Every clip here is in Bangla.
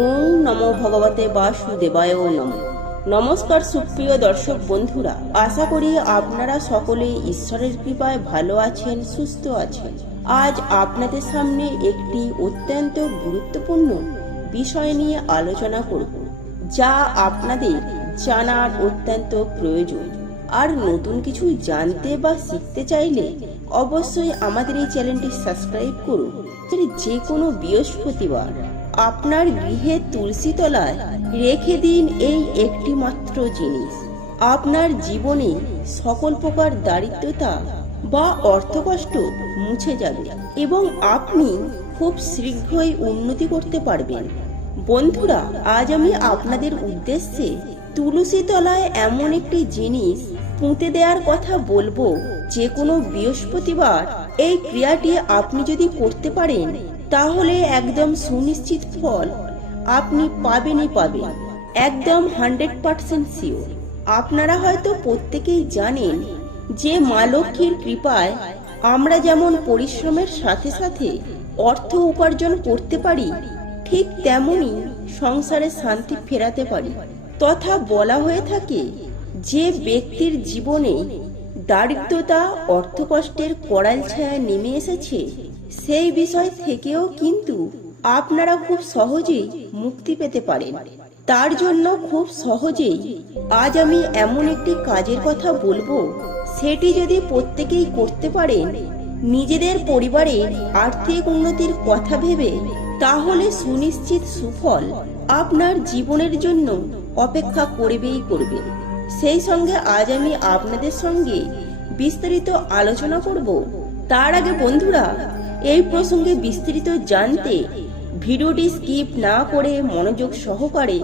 ওং নমো ভগবতে বাসুদেবায় নমঃ। নমস্কার সুপ্রিয় দর্শক বন্ধুরা, আশা করি আপনারা সকলে ঈশ্বরের কৃপায় ভালো আছেন, সুস্থ আছেন। আজ আপনাদের সামনে একটি অত্যন্ত গুরুত্বপূর্ণ বিষয় নিয়ে আলোচনা করব, যা আপনাদের জানার অত্যন্ত প্রয়োজন। আর নতুন কিছু জানতে বা শিখতে চাইলে অবশ্যই আমাদের এই চ্যানেলটি সাবস্ক্রাইব করুন। যে কোনো বৃহস্পতিবার আপনার গৃহে তুলসী তলায় রেখে দিন এই একটি মাত্র জিনিস। আপনার জীবনে সকল প্রকার দারিদ্রতা বা অর্থকষ্ট মুছে যাবে এবং আপনি খুব শীঘ্রই উন্নতি করতে পারবেন। বন্ধুরা, আজ আমি আপনাদের উদ্দেশ্যে তুলসী তলায় এমন একটি জিনিস পুঁতে দেওয়ার কথা বলবো, যে কোনো বৃহস্পতিবার এই ক্রিয়াটি আপনি যদি করতে পারেন তাহলে একদম সুনিশ্চিত ফল আপনি পাবেনই পাবেন, একদম 100% শিওর। আপনারা হয়তো প্রত্যেকেই জানেন যে মা লক্ষ্মীর কৃপায় আমরা যেমন পরিশ্রমের সাথে সাথে অর্থ উপার্জন করতে পারি, ঠিক তেমনি সংসারে শান্তি ফেরাতে পারি। তথা বলা হয়ে থাকে, যে ব্যক্তির জীবনে দারিদ্রতা অর্থকষ্টের করাল ছায়া নেমে এসেছে, সেই বিষয় থেকেও কিন্তু আপনারা খুব সহজেই মুক্তি পেতে পারেন। তার জন্য খুব সহজেই আজ আমি এমন একটি কাজের কথা বলবো, সেটি যদি প্রত্যেকেই করতে পারেন, নিজেদের পরিবারের আর্থিক উন্নতির কথা ভেবে, তাহলে সুনিশ্চিত সুফল আপনার জীবনের জন্য অপেক্ষা করবেই করবে। সেই সঙ্গে আজ আমি আপনাদের সঙ্গে বিস্তারিত আলোচনা করব। তার আগে বন্ধুরা, এই প্রসঙ্গে বিস্তারিত জানতে ভিডিওটি স্কিপ না করে মনোযোগ সহকারে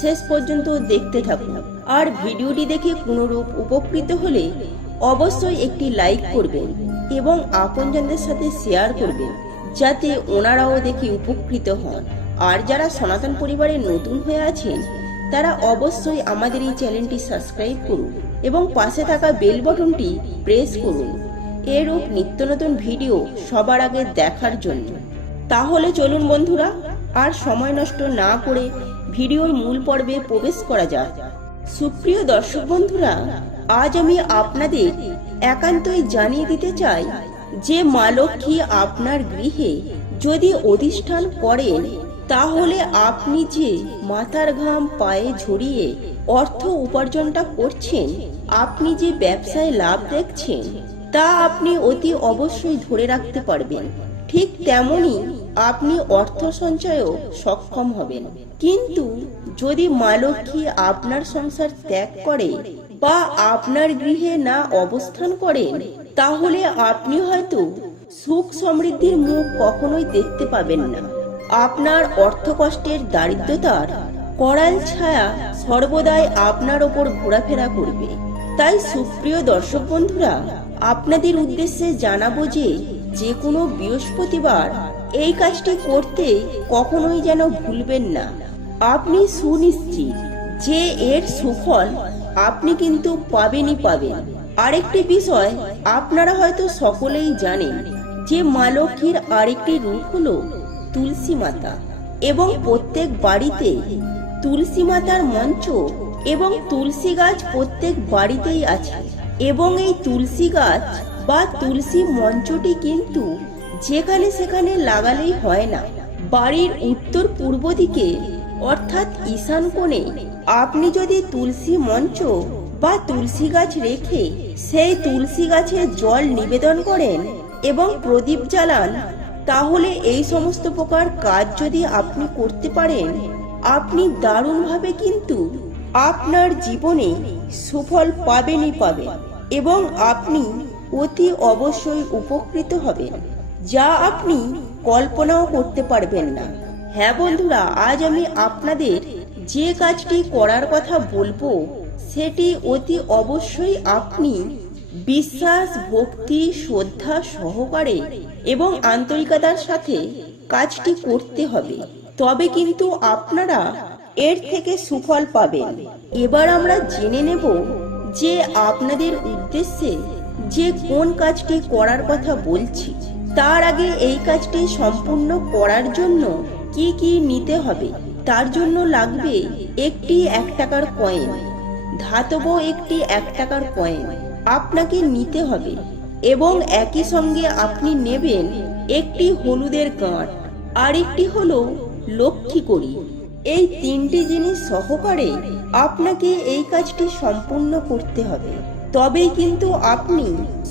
শেষ পর্যন্ত দেখতে থাকুন। আর ভিডিওটি দেখে কোনরূপ উপকৃত হলে অবশ্যই একটি লাইক করবেন এবং আপনজনদের সাথে শেয়ার করবেন, যাতে ওনারাও দেখে উপকৃত হন। আর যারা সনাতন পরিবারে নতুন হয়ে আছেন, তারা অবশ্যই আমাদের এই চ্যানেলটি সাবস্ক্রাইব করুন এবং পাশে থাকা বেল বাটনটি প্রেস করুন, এরূপ নিত্য নতুন ভিডিও সবার আগে দেখার জন্য। তাহলে চলুন বন্ধুরা, আর সময় নষ্ট না করে ভিডিওর মূল পর্বে প্রবেশ করা যাক। সুপ্রিয় দর্শক বন্ধুরা, আজ আমি আপনাদের একান্তই জানিয়ে দিতে চাই যে মা লক্ষ্মী আপনার গৃহে যদি অধিষ্ঠান করেন, তাহলে আপনি যে মাথার ঘাম পায়ে ঝরিয়ে অর্থ উপার্জনটা করছেন, আপনি যে ব্যবসায় লাভ দেখছেন, তা আপনি অতি অবশ্যই ধরে রাখতে পারবেন। ঠিক তেমনি আপনি অর্থ সঞ্চয়েও সক্ষম হবেন। কিন্তু যদি মা লক্ষ্মী আপনার সংসার ত্যাগ করে বা আপনার গৃহে না অবস্থান করেন, তাহলে আপনি হয়তো সুখ সমৃদ্ধির মুখ কখনোই দেখতে পাবেন না। আপনার অর্থকষ্টের দারিদ্রতার করাল ছায়া সর্বদাই আপনার ওপর ঘোরাফেরা করবে। তাই সুপ্রিয় দর্শক বন্ধুরা, আপনাদের উদ্দেশ্যে জানাবো যে কোনো বৃহস্পতিবার এই কাজটি করতে কখনোই যেন ভুলবেন না। আপনি সুনিশ্চিত যে এর সুফল আপনি কিন্তু পাবেনই পাবেন। আরেকটি বিষয় আপনারা হয়তো সকলেই জানেন যে মা লক্ষ্মীর আরেকটি রূপ হলো তুলসী মাতা, এবং প্রত্যেক বাড়িতে তুলসী মাতার মঞ্চ এবং তুলসী গাছ প্রত্যেক বাড়িতেই আছে। এবং এই তুলসী গাছ বা তুলসী মঞ্চটি কিন্তু যেখানে সেখানে লাগালেই হয় না। বাড়ির উত্তর পূর্ব দিকে অর্থাৎ ঈশান কোণে আপনি যদি তুলসী মঞ্চ বা তুলসী গাছ রেখে সেই তুলসী গাছে জল নিবেদন করেন এবং প্রদীপ জ্বালান, তাহলে এই সমস্ত প্রকার কাজ যদি আপনি করতে পারেন, আপনি দারুণভাবে কিন্তু আপনার জীবনে সুফল পাবেনই পাবেন এবং আপনি অতি অবশ্যই উপকৃত হবেন, যা আপনি কল্পনাও করতে পারবেন না। হ্যাঁ বন্ধুরা, আজ আমি আপনাদের যে কাজটি করার কথা বলবো, সেটি অতি অবশ্যই আপনি বিশ্বাস, ভক্তি, শ্রদ্ধা সহকারে এবং আন্তরিকতার সাথে কাজটি করতে হবে, তবে কিন্তু আপনারা এর থেকে সুফল পাবেন। এবার আমরা জেনে নেব যে আপনাদের উদ্দেশ্যে যে কোন কাজটি করার কথা বলছি। তার আগে এই কাজটি সম্পূর্ণ করার জন্য কি কি নিতে হবে তার জন্য লাগবে একটি 1 টাকার কয়েন, ধাতব একটি 1 টাকার কয়েন আপনাকে নিতে হবে এবং একই সঙ্গে আপনি নেবেন একটি হলুদের গাঁট আর একটি হলো লক্ষ্মী কড়ি। এই 3টি জিনিস সহকারে আপনাকে এই কাজটি সম্পূর্ণ করতে হবে, তবেই কিন্তু আপনি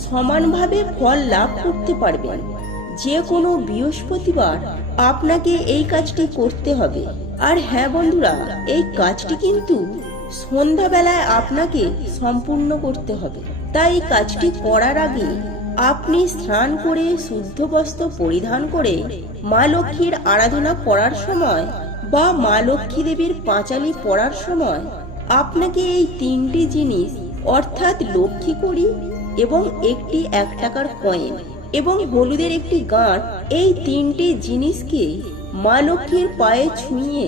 সমানভাবে ফল লাভ করতে পারবেন। যে কোনো বৃহস্পতিবার আপনাকে এই কাজটি করতে হবে। আর হ্যাঁ বন্ধুরা, এই কাজটি কিন্তু সন্ধ্যাবেলায় আপনাকে সম্পূর্ণ করতে হবে। তাই এই কাজটি করার আগে আপনি স্নান করে শুদ্ধ বস্ত্র পরিধান করে মা লক্ষ্মীর আরাধনা করার সময় বা মা লক্ষ্মী দেবীর পাঁচালি পড়ার সময় আপনাকে এই 3টি জিনিস অর্থাৎ লক্ষ্মী কড়ি এবং একটি 1 টাকার কয়েন এবং হলুদের একটি গাঁট, এই 3টি জিনিসকে মা লক্ষ্মীর পায়ে ছুঁয়ে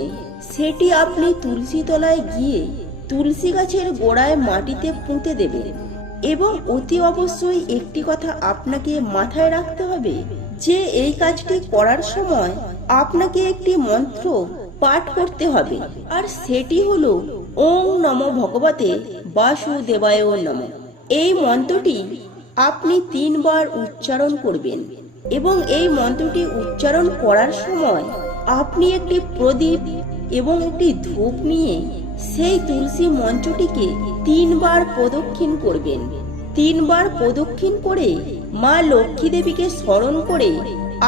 সেটি আপনি তুলসী তলায় গিয়ে তুলসী গাছের গোড়ায় মাটিতে পুঁতে দেবেন। এবং অতি অবশ্যই একটি কথা আপনাকে মাথায় রাখতে হবে যে এই কাজটি করার সময় আপনাকে একটি মন্ত্র পাঠ করতে হবে, আর সেটি হলো ওম নমো ভগবতে বাসুদেবায় নমঃ। এই মন্ত্রটি আপনি 3 বার উচ্চারণ করবেন এবং এই মন্ত্রটি উচ্চারণ করার সময় আপনি একটি প্রদীপ এবং একটি ধূপ নিয়ে সেই তুলসী মঞ্চটিকে 3 বার প্রদক্ষিণ করবেন। 3 বার প্রদক্ষিণ করে মা লক্ষ্মী দেবীকে স্মরণ করে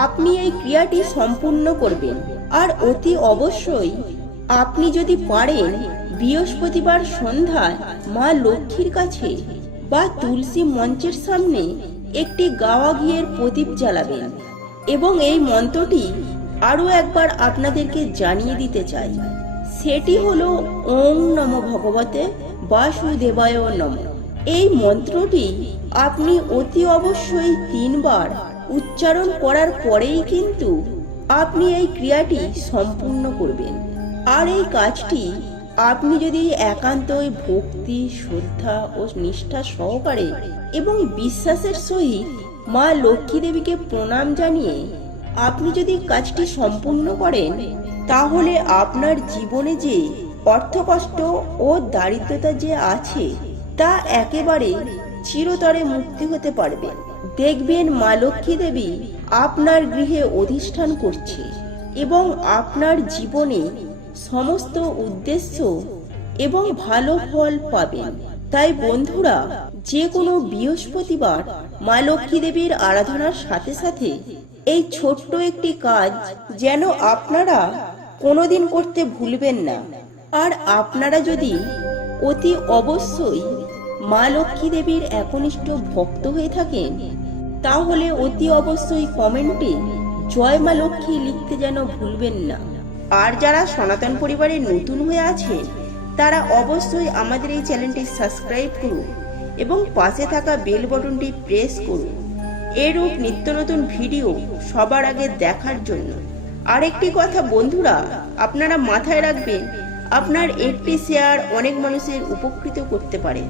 আপনি এই ক্রিয়াটি সম্পূর্ণ করবেন। আর অতি অবশ্যই আপনি যদি পারেন বৃহস্পতিবার সন্ধ্যায় মা লক্ষ্মীর কাছে বা তুলসী মঞ্চের সামনে একটি গাওয়া ঘিয়ের প্রদীপ জ্বালাবেন। এবং এই মন্ত্রটি আরো একবার আপনাদেরকে জানিয়ে দিতে চাই, সেটি হলো ওম নমো ভগবতে বাসুদেবায় নমঃ। এই মন্ত্রটি আপনি অতি অবশ্যই 3 বার উচ্চারণ করার পরেই কিন্তু আপনি এই ক্রিয়াটি সম্পূর্ণ করবেন। আর এই কাজটি আপনি যদি একান্তই ভক্তি, শ্রদ্ধা ও নিষ্ঠা সহকারে এবং বিশ্বাসের সহিত মা লক্ষ্মী দেবীকে প্রণাম জানিয়ে আপনি যদি কাজটি সম্পূর্ণ করেন, তাহলে আপনার জীবনে যে অর্থকষ্ট ও দারিদ্রতা যে আছে তা একেবারে চিরতরে মুক্তি হতে পারবে। দেখবেন মা লক্ষ্মী দেবী আপনার গৃহে অধিষ্ঠান করছে এবং আপনার জীবনে সমস্ত উদ্দেশ্য এবং ভালো ফল পাবেন। তাই বন্ধুরা, যে কোনো বৃহস্পতিবার মা লক্ষ্মী দেবীর আরাধনার সাথে সাথে এই ছোট্ট একটি কাজ যেন আপনারা কোনোদিন করতে ভুলবেন না। আর আপনারা যদি অতি অবশ্যই মা লক্ষ্মী দেবীর একনিষ্ঠ ভক্ত হয়ে থাকেন, তাহলে অতি অবশ্যই কমেন্টে জয় মা লক্ষ্মী লিখতে যেন ভুলবেন না। আর যারা সনাতন পরিবারে নতুন হয়ে আছেন, তারা অবশ্যই আমাদের এই চ্যানেলটি সাবস্ক্রাইব করুন এবং পাশে থাকা বেল বাটনটি প্রেস করুন এরূপ নিত্য নতুন ভিডিও সবার আগে দেখার জন্য। আরেকটি কথা বন্ধুরা, আপনারা মাথায় রাখবেন, আপনার একটি শেয়ার অনেক মানুষের উপকৃত করতে পারে।